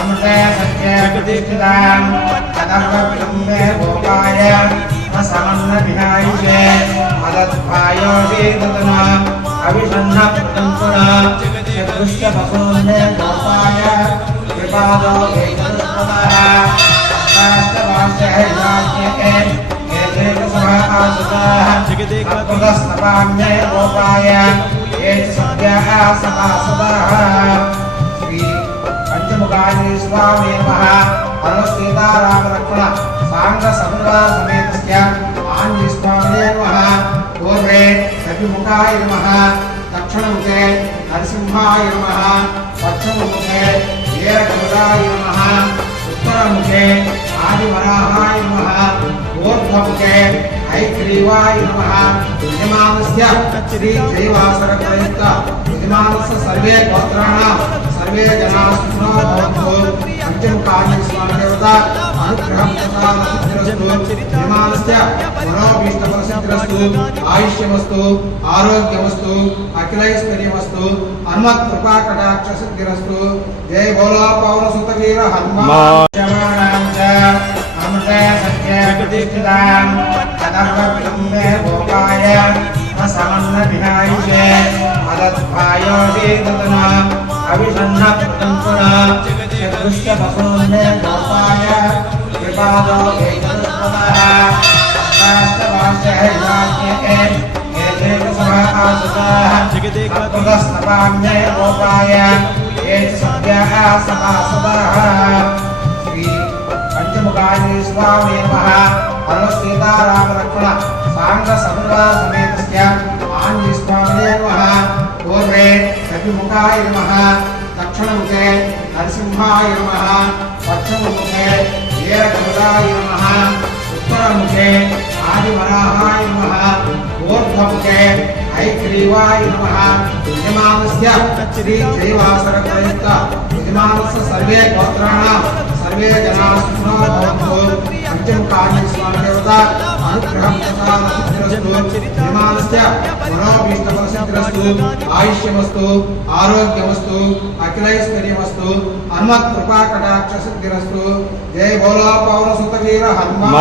अमृते सत्ये प्रतिष्ठिताम् अदर्वविलम्बे भोगाय समन्नविहायिषे अदत्पायोऽभिदतन अभिषण्णप्रदम्पुरा चतुष्टपशून्मे गोपाय विपादो वेदरुत्पदः शास्त्रवास्यैवास्ये एतेकसभः आसुताः तत्पदस्तवाम्ये गोपाय ये च सद्यः सभासदाः पंचमुखाय स्वामी नमः सीताराम लक्ष्मण सांग संगा समेतस्य आंजनेय स्वामी नमः पूर्वे कपिमुखाय नमः दक्षिणमुखे नरसिंहाय नमः पश्चिममुखे वीरगरुडाय नमः उत्तरमुखे आदिवराहाय नमः ऊर्ध्वमुखे ऐग्रीवाय नमः यजमानस्य श्री जयवासरप्रयुक्त यजमानस्य सर्वे गोत्राणां सर्वे जनाः सुखिनो भवन्तु पंचमुखाय स्वामिदेवता अनुग्रहं प्रसादसिद्धिरस्तु यजमानस्य मनोभीष्टफलसिद्धिरस्तु आयुष्यमस्तु आरोग्यमस्तु अखिलैश्वर्यमस्तु हनुमत्कृपाकटाक्षसिद्धिरस्तु जय बोलो पवनसुत वीर हनुमान अमृते सत्ये प्रतिष्ठिताम् अदर्वविलम्बे भोगाय समन्नविहायिषे अदत्पायोऽभिदतन अभिषण्णप्रदम्पुरा चतुष्टपशून्मे गोपाय विपादो वेदरुत्पदः शास्त्रवास्यैवास्ये एतेकसभः आसुताः तत्पदस्तवाम्ये गोपाय ये च सद्यः सभासदाः पंचमुखाय स्वामी नमः सीताराम लक्ष्मण सांग संगा समेतस्य आंजनेय स्वामी नमः पूर्वे कपिमुखाय नमः दक्षिणमुखे नरसिंहाय नमः पश्चिममुखे वीरगरुडाय नमः उत्तरमुखे आदिवराहाय नमः ऊर्ध्वमुखे ऐग्रीवाय नमः यजमानस्य श्री जयवासरप्रयुक्त यजमानस्य सर्वे गोत्राणां सर्वे जनाः सुखिनो भवन्तु पंचमुखाय स्वामिदेवता अनुग्रहं प्रसादसिद्धिरस्तु यजमानस्य मनोभीष्टफलसिद्धिरस्तु आयुष्यमस्तु आरोग्यमस्तु अखिलैश्वर्यमस्तु हनुमत्कृपाकटाक्षसिद्धिरस्तु जय बोलो पवनसुत वीर हनुमान।